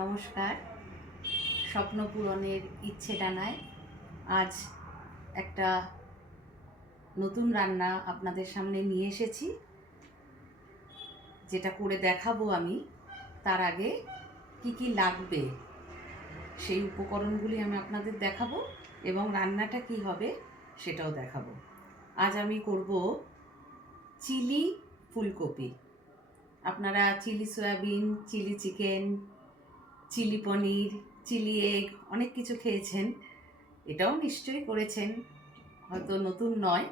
নমস্কার। স্বপ্ন পূরণের ইচ্ছে ডানায় আজ একটা নতুন রান্না আপনাদের সামনে নিয়ে এসেছি। যেটা করে দেখাবো আমি, তার আগে কি কি লাগবে সেই উপকরণগুলি আমি আপনাদের দেখাবো এবং রান্নাটা কি হবে সেটাও দেখাবো। আজ আমি করব চিলি ফুলকপি। আপনারা chilli soyabean, chilli chicken chilli paneer, chilli egg, অনেক কিছু খেয়েছেন। এটাও নিশ্চয়ই করেছেন, হয়তো নতুন নয়।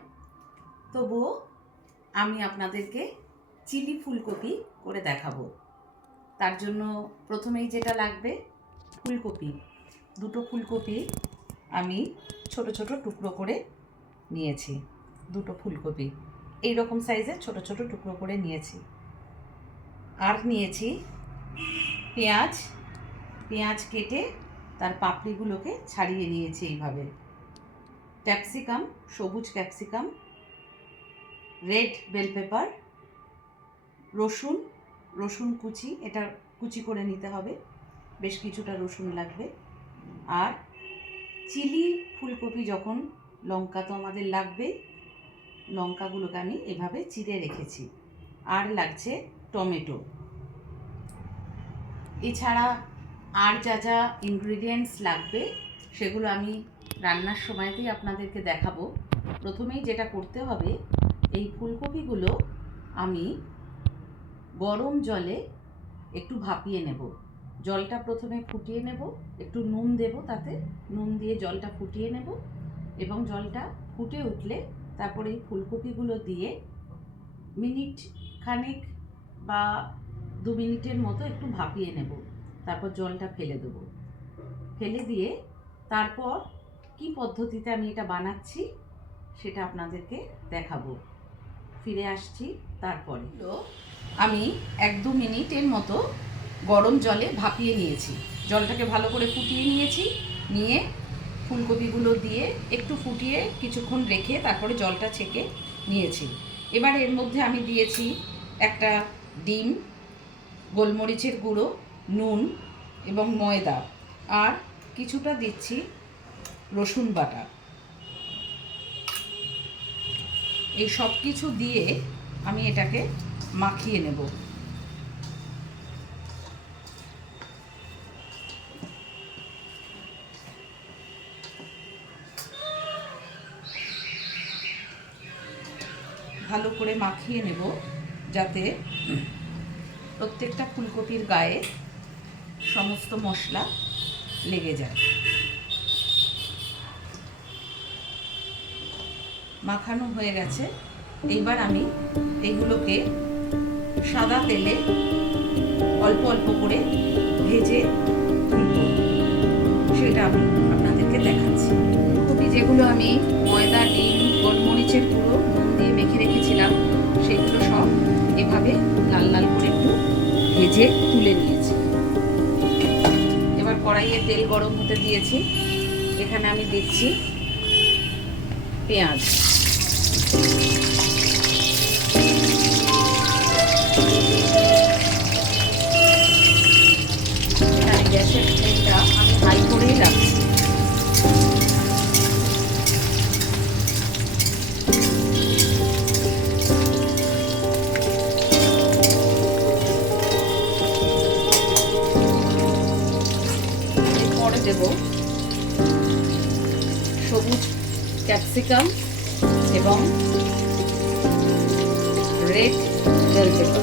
তবুও আমি আপনাদেরকে চিলি ফুলকপি করে দেখাবো। তার জন্য প্রথমেই যেটা লাগবে, ফুলকপি। দুটো ফুলকপি আমি ছোট ছোট টুকরো করে নিয়েছি, দুটো ফুলকপি। এই রকম সাইজের ছোট ছোট টুকরো করে নিয়েছি। আর নিয়েছি পেঁয়াজ পেঁয়াজ কেটে তার পাপড়িগুলোকে ছাড়িয়ে নিয়েছি এইভাবে। ক্যাপসিকাম, সবুজ ক্যাপসিকাম, রেড বেল পেপার, রসুন রসুন কুচি, এটা কুচি করে নিতে হবে, বেশ কিছুটা রসুন লাগবে। আর চিলি ফুলকপি যখন লঙ্কা তো আমাদের লাগবে, লঙ্কাগুলোকে আমি এভাবে চিড়ে রেখেছি। আর লাগছে টমেটো। এছাড়া আর যা যা ইনগ্রিডিয়েন্টস লাগবে, সেগুলো আমি রান্নার সময়তেই আপনাদেরকে দেখাবো। প্রথমেই যেটা করতে হবে, এই ফুলকপিগুলো আমি গরম জলে একটু ভাপিয়ে নেব। জলটা প্রথমে ফুটিয়ে নেব, একটু নুন দেব তাতে, নুন দিয়ে জলটা ফুটিয়ে নেব এবং জলটা ফুটে উঠলে তারপরে এই ফুলকপিগুলো দিয়ে মিনিট খানিক বা দু মিনিটের মতো একটু ভাপিয়ে নেব। তারপর জলটা ফেলে দেবো। ফেলে দিয়ে তারপর কি পদ্ধতিতে আমি এটা বানাচ্ছি সেটা আপনাদেরকে দেখাবো। ফিরে আসছি তারপরে। আমি এক দু মিনিটের মতো গরম জলে ভাপিয়ে নিয়েছি। জলটাকে ভালো করে ফুটিয়ে নিয়েছি, নিয়ে ফুলকপিগুলো দিয়ে একটু ফুটিয়ে কিছুক্ষণ রেখে তারপরে জলটা ছেঁকে নিয়েছি। এবার এর মধ্যে আমি দিয়েছি একটা ডিম, গোলমরিচের গুঁড়ো নুন এবং ময়দা। আর কিছুটা দিচ্ছি রসুন বাটা। এই সব কিছু দিয়ে আমি এটাকে মাখিয়ে নেব। ভালো করে মাখিয়ে নেব যাতে প্রত্যেকটা ফুলকপির গায়ে সমস্ত মশলা লেগে যায়। মাখানো হয়ে গেছে। এইবার আমি এগুলোকে সাদা তেলে অল্প অল্প করে ভেজে সেটা আমি আপনাদেরকে দেখাচ্ছি। ফুলকপি যেগুলো আমি ময়দা ডিম গোলমরিচের গুঁড়ো, নুন দিয়ে মেখে রেখেছিলাম, সেগুলো সব এভাবে লাল লাল করে একটু ভেজে তুলে নিয়েছি। কড়াইয়ে তেল গরম হতে দিয়েছি। এখানে আমি দিচ্ছি পেঁয়াজ। এরপরে দেব। সবুজ ক্যাপসিকাম এবং রেড বেল পেপার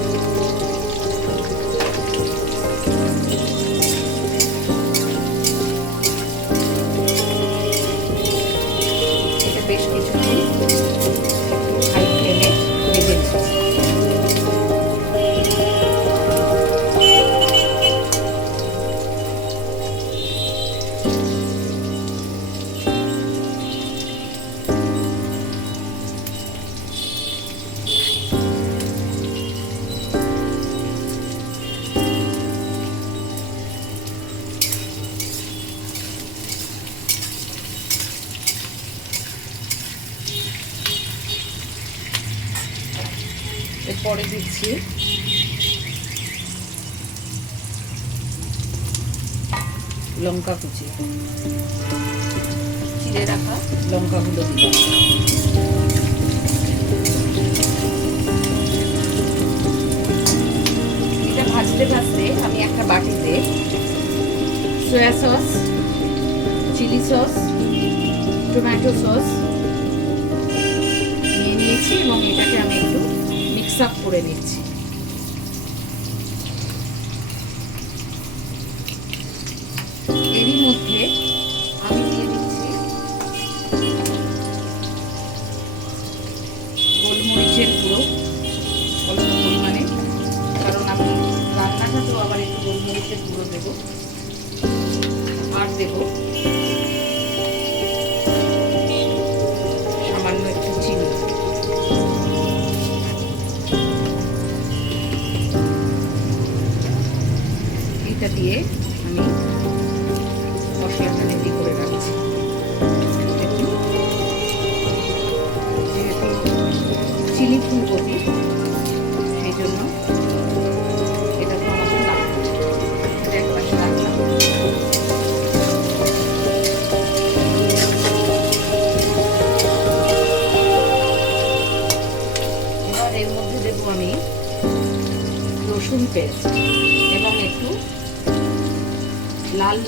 এরপরে দিচ্ছি। লঙ্কা কুচি। চিড়ে রাখা। লঙ্কাগুলো দিলাম। এটা ভাজতে ভাজতে আমি একটা বাটিতে soya sauce chilli sauce tomato sauce mix করে নিচ্ছি।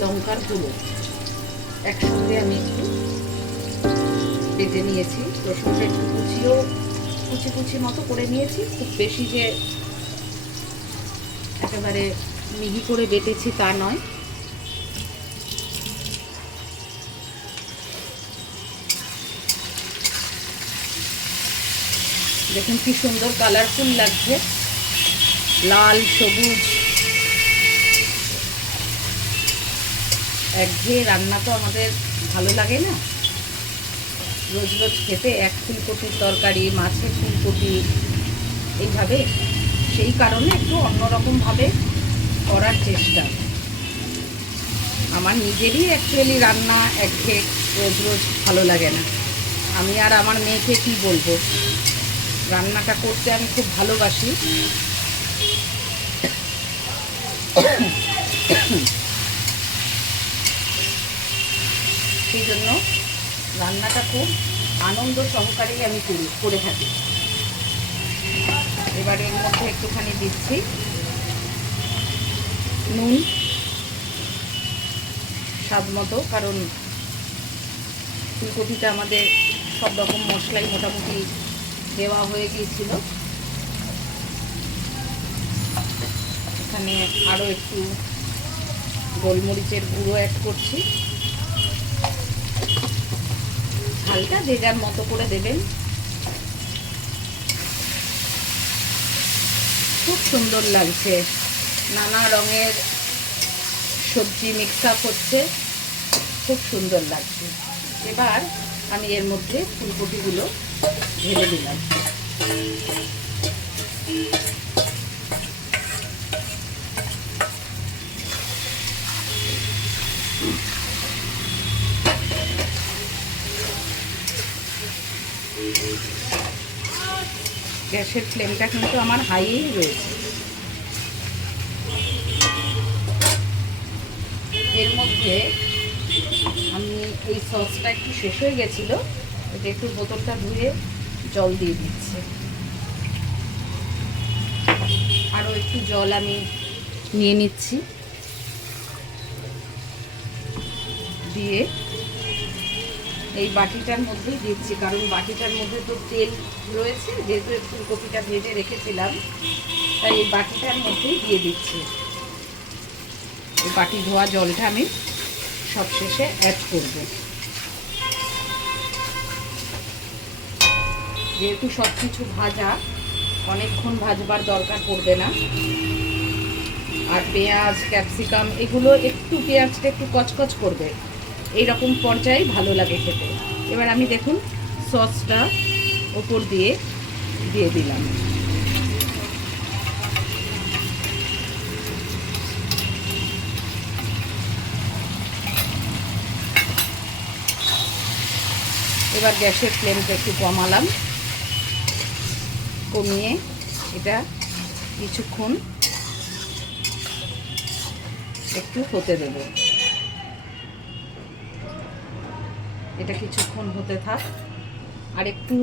লঙ্কার গুঁড়ো। একসঙ্গে আমি একটু বেটে নিয়েছি। রসুনটা একটু কুচিও, কুচি কুচি মতো করে নিয়েছি। খুব বেশি যে একেবারে মিহি করে বেটেছি তা নয়। দেখুন কি সুন্দর কালারফুল লাগছে। লাল, সবুজ। একঘেয়ে রান্না তো আমাদের ভালো লাগে না। রোজ রোজ খেতে এক ফুলকপির তরকারি, মাছের ফুলকপি, এইভাবে। সেই কারণে একটু অন্যরকমভাবে করার চেষ্টা। আমার নিজেরই অ্যাকচুয়ালি রান্না একঘেয়ে রোজ রোজ ভালো লাগে না। আমি আর আমার মেয়েকে কি বলব? রান্নাটা করতে আমি খুব ভালোবাসি। সেই জন্য রান্নাটা খুব আনন্দ সহকারেই আমি করি করে থাকি। এবার এর মধ্যে একটুখানি দিচ্ছি নুন, স্বাদ মতো, কারণ ফুলকপিটা আমাদের সব রকম মশলাই মোটামুটি দেওয়া হয়ে গিয়েছিল। এখানে আরও একটু গোলমরিচের গুঁড়ো অ্যাড করছি। ঝালটা যে যার মতো করে দেবেন। খুব সুন্দর লাগছে। নানা রঙের সবজি মিক্স আপ হচ্ছে। খুব সুন্দর লাগছে। এবার আমি এর মধ্যে ফুলকপিগুলো ঢেলে দিলাম। গ্যাসের ফ্লেমটা কিন্তু আমার হাইয়েই রয়েছে। এর মধ্যে আমি এই সসটা একটু শেষ হয়ে গেছিল, এটা একটু বোতলটা ধুয়ে জল দিয়ে দিচ্ছি। আরও একটু জল আমি নিয়ে নিচ্ছি। দিয়ে এই বাটিটার মধ্যেই দিচ্ছি, কারণ বাটিটার মধ্যে তো তেল রয়েছে, যেহেতু ফুলকপিটা ভেজে রেখেছিলাম, তাই এই বাটিটার মধ্যেই দিয়ে দিচ্ছি। এই বাটি ধোয়া জলটা আমি সবশেষে অ্যাড করব। যেহেতু সব কিছু ভাজা, অনেকক্ষণ ভাজবার দরকার পড়বে না। আর পেঁয়াজ, ক্যাপসিকাম, এগুলো একটু পেঁয়াজটা একটু কচকচ করবে। এইরকম পর্যায়ে ভালো লাগে খেতে। এবার আমি দেখুন সসটা ওপর দিয়ে দিয়ে দিলাম। এবার গ্যাসের ফ্লেমটা একটু কমালাম। কমিয়ে এটা কিছুক্ষণ একটু হতে দেব। এটা কিছুক্ষণ হতে থাক। আর একটু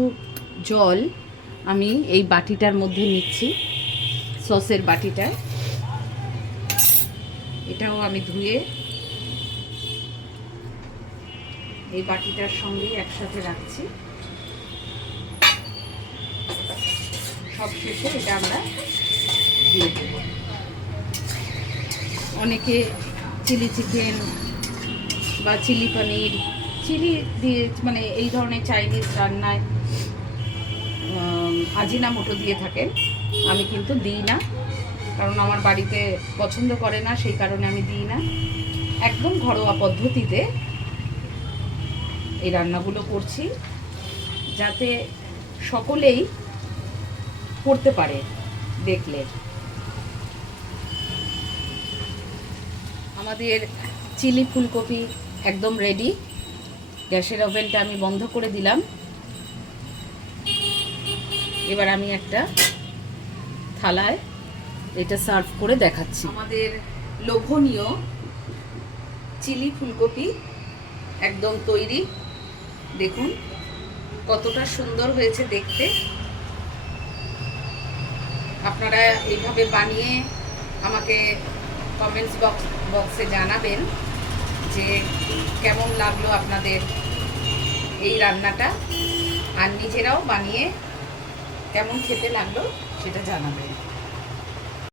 জল আমি এই বাটিটার মধ্যে নিচ্ছি, সসের বাটিটায়। এটাও আমি ধুয়ে এই বাটিটার সঙ্গে একসাথে রাখছি। সব শেষে এটা আমরা দিয়ে দেব। অনেকে চিলি চিকেন বা চিলি পনির চিলি দিয়ে মানে এই ধরনের চাইনিজ রান্নায় আজিনা মোটো দিয়ে থাকেন। আমি কিন্তু দিই না, কারণ আমার বাড়িতে পছন্দ করে না, সেই কারণে আমি দিই না। একদম ঘরোয়া পদ্ধতিতে এই রান্নাগুলো করছি, যাতে সকলেই করতে পারে দেখলে। আমাদের চিলি ফুলকপি একদম রেডি গ্যাসের ওভেনটা আমি বন্ধ করে দিলাম। এবার আমি একটা থালায় এটা সার্ভ করে দেখাচ্ছি। আমাদের লোভনীয় চিলি ফুলকপি একদম তৈরি। দেখুন, কতটা সুন্দর হয়েছে দেখতে। আপনারা এইভাবে বানিয়ে আমাকে কমেন্টস বক্স বক্সে জানাবেন। যে কেমন লাগল আপনাদের এই রান্নাটা। আর নিজেরাও বানিয়ে কেমন খেতে লাগল সেটা জানাবেন।